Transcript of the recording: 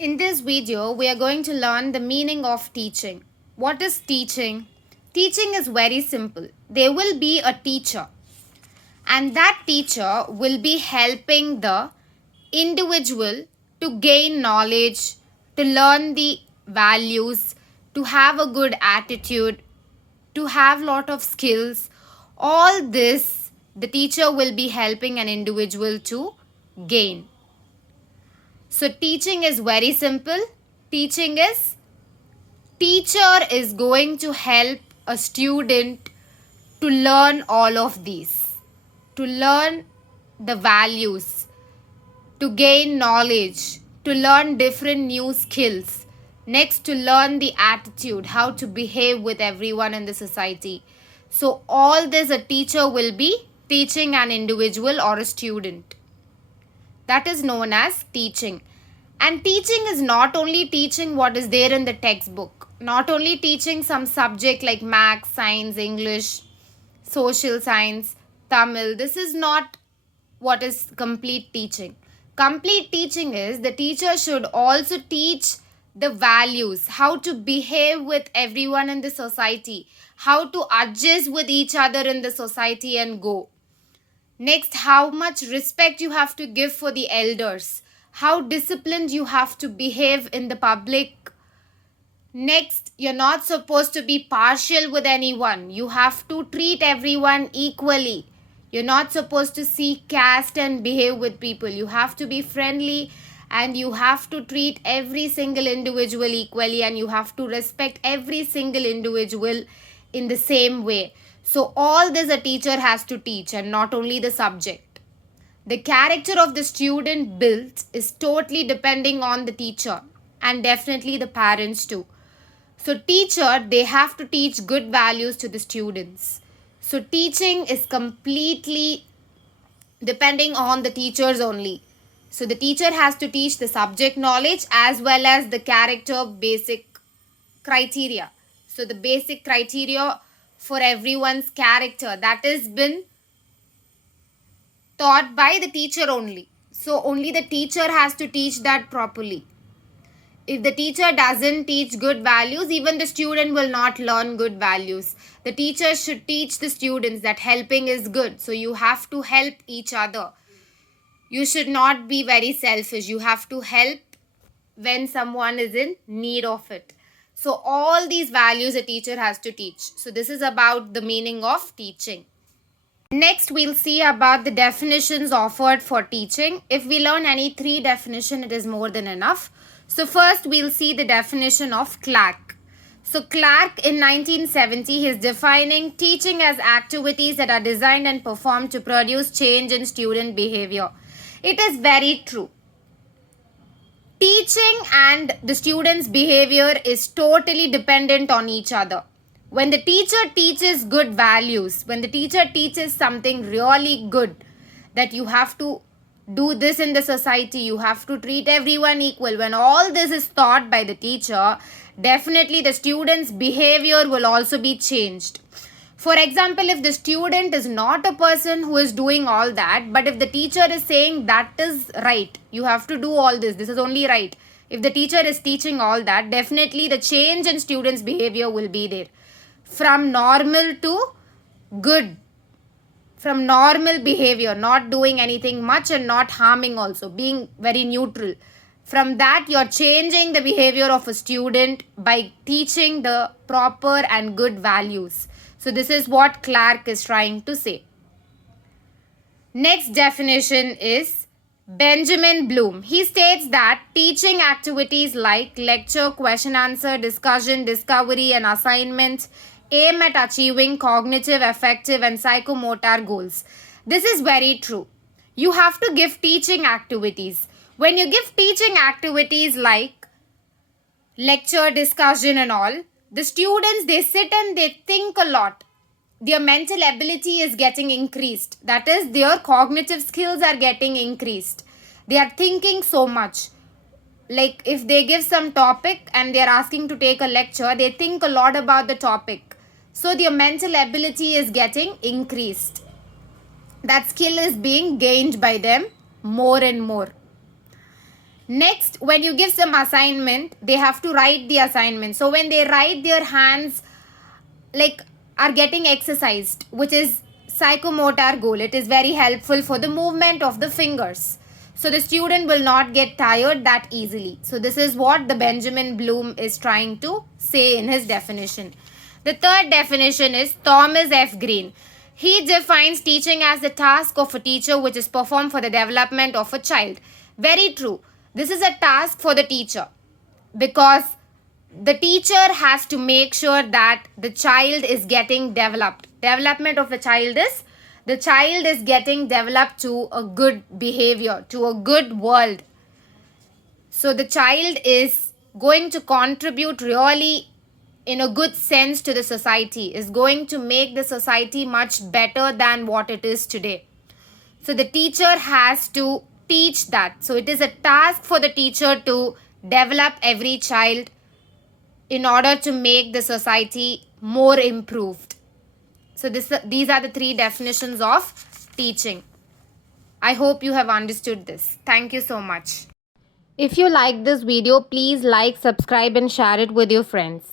In this video, we are going to learn the meaning of teaching. What is teaching? Teaching is very simple. There will be a teacher, and that teacher will be helping the individual to gain knowledge, to learn the values, to have a good attitude, to have lot of skills. All this the teacher will be helping an individual to gain. So teaching is very simple. Teaching is teacher is going to help a student to learn all of these, to learn the values, to gain knowledge, to learn different new skills. Next, to learn the attitude, how to behave with everyone in the society. So, all this a teacher will be teaching an individual or a student. That is known as teaching. And teaching is not only teaching what is there in the textbook, not only teaching some subject like maths, science, English, social science, Tamil. This is not what is complete teaching. Complete teaching is the teacher should also teach the values, how to behave with everyone in the society, how to adjust with each other in the society and go. Next, how much respect you have to give for the elders, how disciplined you have to behave in the public. Next, you're not supposed to be partial with anyone. You have to treat everyone equally. You're not supposed to see caste and behave with people. You have to be friendly and you have to treat every single individual equally, and you have to respect every single individual in the same way. So all this a teacher has to teach, and not only the subject. The character of the student built is totally depending on the teacher, and definitely the parents too. So teacher, they have to teach good values to the students. So teaching is completely depending on the teachers only. So the teacher has to teach the subject knowledge as well as the character basic criteria. So the basic criteria for everyone's character, that has been taught by the teacher only. So only the teacher has to teach that properly. If the teacher doesn't teach good values, even the student will not learn good values. The teacher should teach the students that helping is good. So you have to help each other. You should not be very selfish. You have to help when someone is in need of it. So all these values a teacher has to teach. So this is about the meaning of teaching. Next, we'll see about the definitions offered for teaching. If we learn any 3 definitions, it is more than enough. So first, we'll see the definition of Clark. So Clark in 1970 is defining teaching as activities that are designed and performed to produce change in student behavior. It is very true. Teaching and the student's behavior is totally dependent on each other. When the teacher teaches good values, when the teacher teaches something really good, that you have to do this in the society, you have to treat everyone equal, when all this is taught by the teacher, definitely the student's behavior will also be changed. For example, if the student is not a person who is doing all that, but if the teacher is saying that is right, you have to do all this, this is only right. If the teacher is teaching all that, definitely the change in students' behavior will be there. From normal to good. From normal behavior, not doing anything much and not harming also, being very neutral. From that, you're changing the behavior of a student by teaching the proper and good values. So this is what Clark is trying to say. Next definition is Benjamin Bloom. He states that teaching activities like lecture, question answer, discussion, discovery and assignments aim at achieving cognitive, affective and psychomotor goals. This is very true. You have to give teaching activities. When you give teaching activities like lecture, discussion and all, the students, they sit and they think a lot. Their mental ability is getting increased. That is, their cognitive skills are getting increased. They are thinking so much. Like if they give some topic and they are asking to take a lecture, they think a lot about the topic. So their mental ability is getting increased. That skill is being gained by them more and more. Next, when you give some assignment, they have to write the assignment. So when they write, their hands like are getting exercised, which is psychomotor goal. It is very helpful for the movement of the fingers. So the student will not get tired that easily. So this is what the Benjamin Bloom is trying to say in his definition. The third definition is Thomas F. Green. He defines teaching as the task of a teacher which is performed for the development of a child. Very true. This is a task for the teacher because the teacher has to make sure that the child is getting developed. Development of the child is getting developed to a good behavior, to a good world. So the child is going to contribute really in a good sense to the society, is going to make the society much better than what it is today. So the teacher has to teach that. So it is a task for the teacher to develop every child in order to make the society more improved. So these are the three definitions of teaching. I hope you have understood this. Thank you so much. If you like this video, please like, subscribe and share it with your friends.